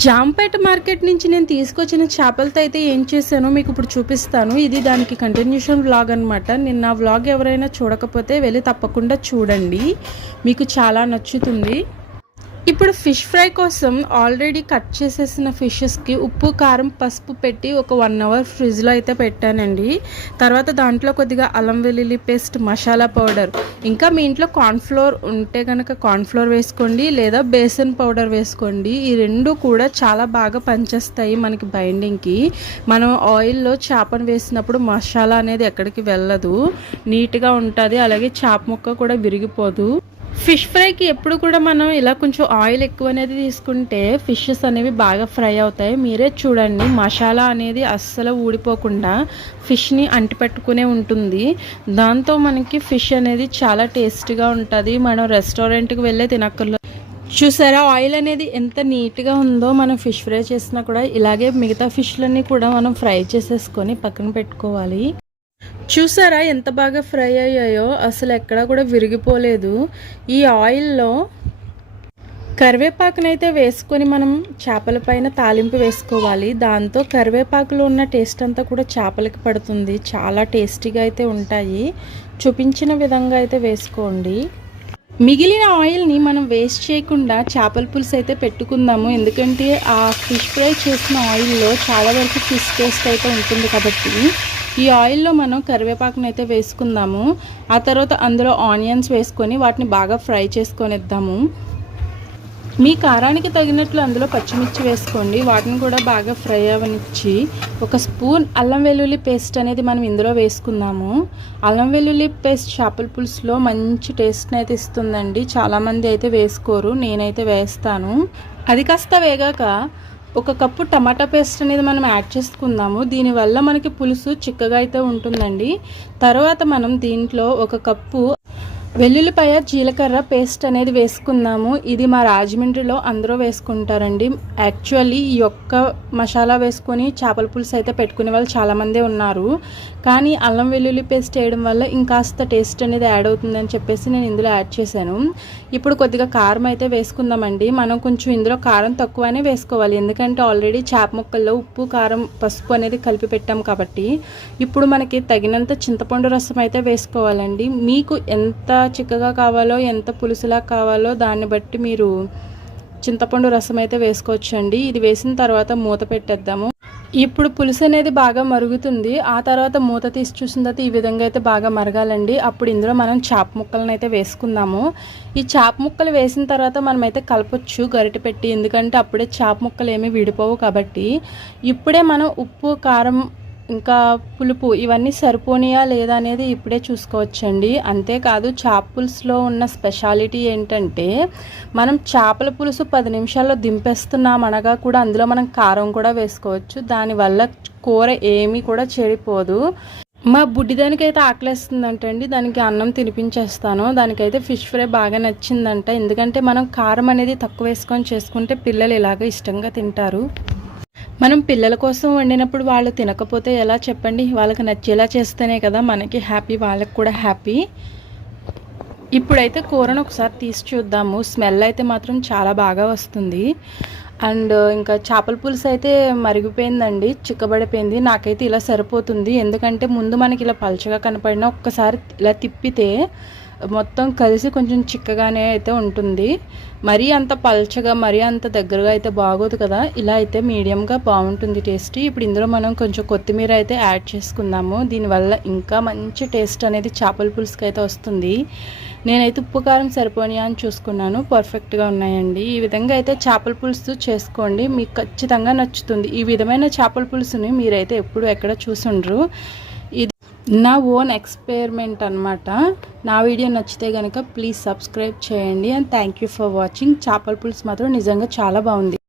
Jampeta market నుంచి నేను తీసుకొచ్చిన చేపలతో అయితే ఏం చేశానో మీకు ఇప్పుడు చూపిస్తాను. ఇది దానికి కంటిన్యూషన్ వ్లాగ్ అనమాట నిన్న వ్లాగ్ ఎవరైనా చూడకపోతే వెళ్ళి తప్పకుండా చూడండి. మీకు చాలా నచ్చుతుంది. ఇప్పుడు ఫిష్ ఫ్రై కోసం ఆల్రెడీ కట్ చేసేసిన ఫిషెస్కి ఉప్పు కారం పసుపు పెట్టి ఒక వన్ అవర్ ఫ్రిడ్జ్లో అయితే పెట్టానండి. తర్వాత దాంట్లో కొద్దిగా అల్లం వెల్లుల్లి పేస్ట్ మసాలా పౌడర్. ఇంకా మీ ఇంట్లో కార్న్ఫ్లోర్ ఉంటే కనుక కార్న్ఫ్లోర్ వేసుకోండి లేదా బేసన్ పౌడర్ వేసుకోండి. ఈ రెండు కూడా చాలా బాగా పనిచేస్తాయి మనకి బైండింగ్కి. మనం ఆయిల్లో చేపను వేసినప్పుడు మసాలా అనేది ఎక్కడికి వెళ్ళదు. నీట్గా ఉంటుంది అలాగే చేప ముక్క కూడా విరిగిపోదు. ఫిష్ ఫ్రైకి ఎప్పుడు కూడా మనం ఇలా కొంచెం ఆయిల్ ఎక్కువ అనేది తీసుకుంటే ఫిషెస్ అనేవి బాగా ఫ్రై అవుతాయి. మీరే చూడండి మసాలా అనేది అస్సలు ఊడిపోకుండా ఫిష్ని అంటిపెట్టుకునే ఉంటుంది. దాంతో మనకి ఫిష్ అనేది చాలా టేస్టీగా ఉంటుంది. మనం రెస్టారెంట్కి వెళ్ళే తినక్కర్లేదు చూసారా? ఆయిల్ అనేది ఎంత నీట్గా ఉందో మనం ఫిష్ ఫ్రై చేసినా కూడా ఇలాగే మిగతా ఫిష్లన్నీ కూడా మనం ఫ్రై చేసేసుకొని పక్కన పెట్టుకోవాలి. చూసారా ఎంత బాగా ఫ్రై అయ్యాయో? అసలు ఎక్కడా కూడా విరిగిపోలేదు. ఈ ఆయిల్లో కరివేపాకునైతే వేసుకొని మనం చేపల పైన తాలింపు వేసుకోవాలి. దాంతో కరివేపాకులో ఉన్న టేస్ట్ అంతా కూడా చేపలకి పడుతుంది. చాలా టేస్టీగా అయితే ఉంటాయి. చూపించిన విధంగా అయితే వేసుకోండి. మిగిలిన ఆయిల్ని మనం వేస్ట్ చేయకుండా చేపల పులుసు అయితే పెట్టుకుందాము. ఎందుకంటే ఆ ఫిష్ ఫ్రై చేసిన ఆయిల్లో చాలా వరకు ఫిష్ టేస్ట్ అయితే ఉంటుంది కాబట్టి ఈ ఆయిల్లో మనం కరివేపాకును అయితే వేసుకుందాము. ఆ తర్వాత అందులో ఆనియన్స్ వేసుకొని వాటిని బాగా ఫ్రై చేసుకొని ఇద్దాము మీ కారానికి తగినట్లు అందులో పచ్చిమిర్చి వేసుకోండి. వాటిని కూడా బాగా ఫ్రై అవనిచ్చి ఒక స్పూన్ అల్లం వెల్లుల్లి పేస్ట్ అనేది మనం ఇందులో వేసుకుందాము. అల్లం వెల్లుల్లి పేస్ట్ చేపల పులుసులో మంచి టేస్ట్ని అయితే ఇస్తుందండి. చాలామంది అయితే వేసుకోరు. నేనైతే వేస్తాను. అది కాస్త వేగాక ఒక కప్పు టమాటా పేస్ట్ అనేది మనం యాడ్ చేసుకుందాము. దీనివల్ల మనకి పులుసు చిక్కగా అయితే ఉంటుందండి. తర్వాత మనం దీంట్లో ఒక కప్పు వెల్లుల్లిపాయ జీలకర్ర పేస్ట్ అనేది వేసుకుందాము ఇది మా రాజమండ్రిలో అందరూ వేసుకుంటారండి. యాక్చువల్లీ ఈ యొక్క మసాలా వేసుకొని చేపల పులుసు అయితే పెట్టుకునే వాళ్ళు చాలామందే ఉన్నారు. కానీ అల్లం వెల్లుల్లి పేస్ట్ వేయడం వల్ల ఇంకాస్త టేస్ట్ అనేది యాడ్ అవుతుందని చెప్పేసి నేను ఇందులో యాడ్ చేశాను. ఇప్పుడు కొద్దిగా కారం అయితే వేసుకుందామండి. మనం కొంచెం ఇందులో కారం తక్కువనే వేసుకోవాలి. ఎందుకంటే ఆల్రెడీ చేప ముక్కల్లో ఉప్పు కారం పసుపు అనేది కలిపి పెట్టాం కాబట్టి. ఇప్పుడు మనకి తగినంత చింతపండు రసం అయితే వేసుకోవాలండి. మీకు ఎంత చిక్కగా కావాలో ఎంత పులుసులా కావాలో దాన్ని బట్టి మీరు చింతపండు రసం అయితే వేసుకోవచ్చండి. ఇది వేసిన తర్వాత మూత పెట్టేద్దాము. ఇప్పుడు పులుసు అనేది బాగా మరుగుతుంది. ఆ తర్వాత మూత తీసి చూసిన తర్వాత ఈ విధంగా అయితే బాగా మరగాలండి. అప్పుడు ఇందులో మనం చాప ముక్కలను అయితే వేసుకుందాము. ఈ చాప ముక్కలు వేసిన తర్వాత మనం అయితే కలపొచ్చు గరిటె పెట్టి. ఎందుకంటే అప్పుడే చాప ముక్కలు ఏమీ విడిపోవు కాబట్టి. ఇప్పుడే మనం ఉప్పు కారం ఇంకా పులుపు ఇవన్నీ సరిపోనియా లేదా అనేది ఇప్పుడే చూసుకోవచ్చండి. అంతేకాదు చేప పులుసులో ఉన్న స్పెషాలిటీ ఏంటంటే మనం చేపల పులుసు పది నిమిషాల్లో దింపేస్తున్నాం అనగా కూడా అందులో మనం కారం కూడా వేసుకోవచ్చు. దానివల్ల కూర ఏమీ కూడా చెడిపోదు. మా బుడ్డిదానికైతే ఆకలేస్తుందంటండి. దానికి అన్నం తినిపించేస్తాను. దానికైతే ఫిష్ ఫ్రై బాగా నచ్చిందంట. ఎందుకంటే మనం కారం అనేది తక్కువ వేసుకొని చేసుకుంటే పిల్లలు ఇలాగ ఇష్టంగా తింటారు. మనం పిల్లల కోసం వండినప్పుడు వాళ్ళు తినకపోతే ఎలా చెప్పండి? వాళ్ళకి నచ్చేలా చేస్తేనే కదా మనకి హ్యాపీ వాళ్ళకి కూడా హ్యాపీ. ఇప్పుడైతే కూరను ఒకసారి తీసి చూద్దాము. స్మెల్ అయితే మాత్రం చాలా బాగా వస్తుంది. అండ్ ఇంకా చేపల పులుసు అయితే మరిగిపోయిందండి చిక్కబడిపోయింది. నాకైతే ఇలా సరిపోతుంది. ఎందుకంటే ముందు మనకి ఇలా పలచగా కనపడిన ఒక్కసారి ఇలా తిప్పితే మొత్తం కలిసి కొంచెం చిక్కగానే అయితే ఉంటుంది. మరీ అంత పల్చగా మరీ అంత దగ్గరగా అయితే బాగోదు కదా. ఇలా అయితే మీడియంగా బాగుంటుంది టేస్ట్. ఇప్పుడు ఇందులో మనం కొంచెం కొత్తిమీర అయితే యాడ్ చేసుకుందాము. దీనివల్ల ఇంకా మంచి టేస్ట్ అనేది చేపల పులుసుకి అయితే వస్తుంది. నేనైతే ఉప్పు కారం సరిపోనియా అని చూసుకున్నాను. పర్ఫెక్ట్గా ఉన్నాయండి. ఈ విధంగా అయితే చేపల పులుసు చేసుకోండి. మీకు ఖచ్చితంగా నచ్చుతుంది. ఈ విధమైన చేపల పులుసుని మీరైతే ఎప్పుడు ఎక్కడ చూసుండ్రు. నా ఓన్ ఎక్స్పెరిమెంట్ అనమాట నా వీడియో నచ్చితే కనుక ప్లీజ్ సబ్స్క్రైబ్ చేయండి. And thank you for watching. చేపల పులుసు మాత్రం నిజంగా చాలా బాగుంది.